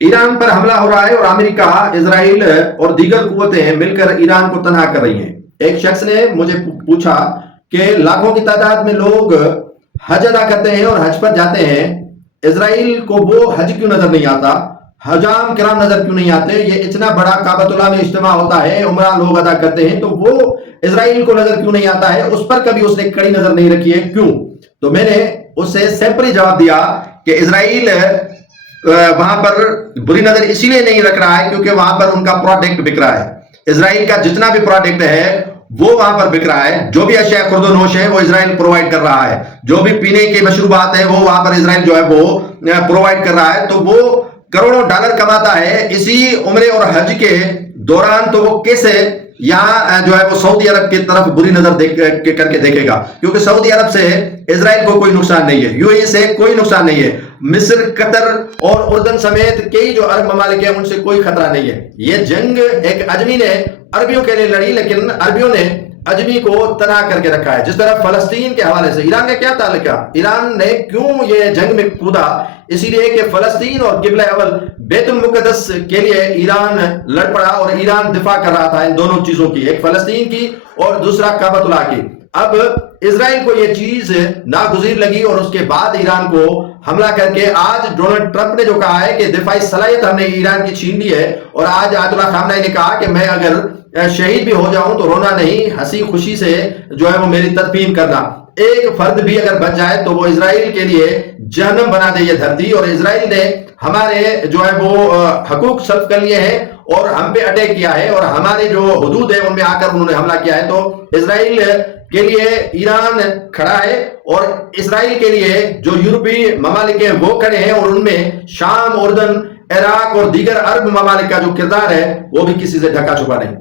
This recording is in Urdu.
ایران پر حملہ ہو رہا ہے اور امریکہ، اسرائیل اور دیگر قوتیں مل کر ایران کو تنہا کر رہی ہیں۔ ایک شخص نے مجھے پوچھا کہ لاکھوں کی تعداد میں لوگ حج ادا کرتے ہیں اور حج پر جاتے ہیں، اسرائیل کو وہ حج کیوں نظر نہیں آتا؟ حجام کرام نظر کیوں نہیں آتے؟ یہ اتنا بڑا کعبۃ اللہ میں اجتماع ہوتا ہے، عمرہ لوگ ادا کرتے ہیں، تو وہ اسرائیل کو نظر کیوں نہیں آتا ہے؟ اس پر کبھی اس نے کڑی نظر نہیں رکھی ہے، کیوں؟ تو میں نے اس سے سیمپلی جواب دیا کہ اسرائیل وہاں پر بری نظر اسی لیے نہیں رکھ رہا ہے کیونکہ وہاں پر ان کا پروڈکٹ بک رہا ہے۔ اسرائیل کا جتنا بھی پروڈکٹ ہے وہ وہاں پر بک رہا ہے، جو بھی اشیاء خرد و نوش ہے وہ اسرائیل پرووائڈ کر رہا ہے، جو بھی پینے کے مشروبات ہیں وہ وہاں پر اسرائیل جو ہے وہ پرووائڈ کر رہا ہے، تو وہ کروڑوں ڈالر کماتا ہے اسی عمرے اور حج کے دوران، تو وہ کیسے یہاں جو ہے وہ سعودی عرب کی طرف بری نظر کر کے دیکھے گا؟ کیونکہ سعودی عرب سے اسرائیل کو کوئی نقصان نہیں ہے، یو اے ای سے کوئی نقصان نہیں ہے، مصر، قطر اور اردن سمیت کئی جو عرب ممالک ہیں ان سے کوئی خطرہ نہیں ہے۔ یہ جنگ ایک اجمی نے عربیوں کے لیے لڑی، لیکن عربیوں نے اجمی کو تنہا کر کے رکھا ہے۔ جس طرح فلسطین کے حوالے سے ایران کا کیا تعلق ہے؟ ایران نے کیوں یہ جنگ میں کودا؟ اسی لیے کہ فلسطین اور قبلہ اول بیت المقدس کے لیے ایران لڑ پڑا اور ایران دفاع کر رہا تھا ان دونوں چیزوں کی، ایک فلسطین کی اور دوسرا کعبۃ اللہ کی۔ اب اسرائیل کو یہ چیز ناگزیر لگی اور اس کے بعد ایران کو حملہ کر کے آج ڈونلڈ ٹرمپ نے جو کہا ہے کہ دفاعی صلاحیت ہم نے ایران کی چھین لی ہے، اور آج آیت اللہ خامنہ نے کہا کہ میں اگر شہید بھی ہو جاؤں تو رونا نہیں، ہنسی خوشی سے جو ہے وہ میری تدفین کرنا۔ ایک فرد بھی اگر بچ جائے تو وہ اسرائیل کے لیے جہنم بنا دے یہ دھرتی، اور اسرائیل نے ہمارے جو ہے وہ حقوق سلب کر لیے ہیں اور ہم پہ اٹیک کیا ہے، اور ہمارے جو حدود ہیں ان میں آ کر انہوں نے حملہ کیا ہے۔ تو اسرائیل کے لیے ایران کھڑا ہے اور اسرائیل کے لیے جو یورپی ممالک ہیں وہ کھڑے ہیں، اور ان میں شام، اردن، عراق اور دیگر عرب ممالک کا جو کردار ہے وہ بھی کسی سے ڈھکا چھپا نہیں۔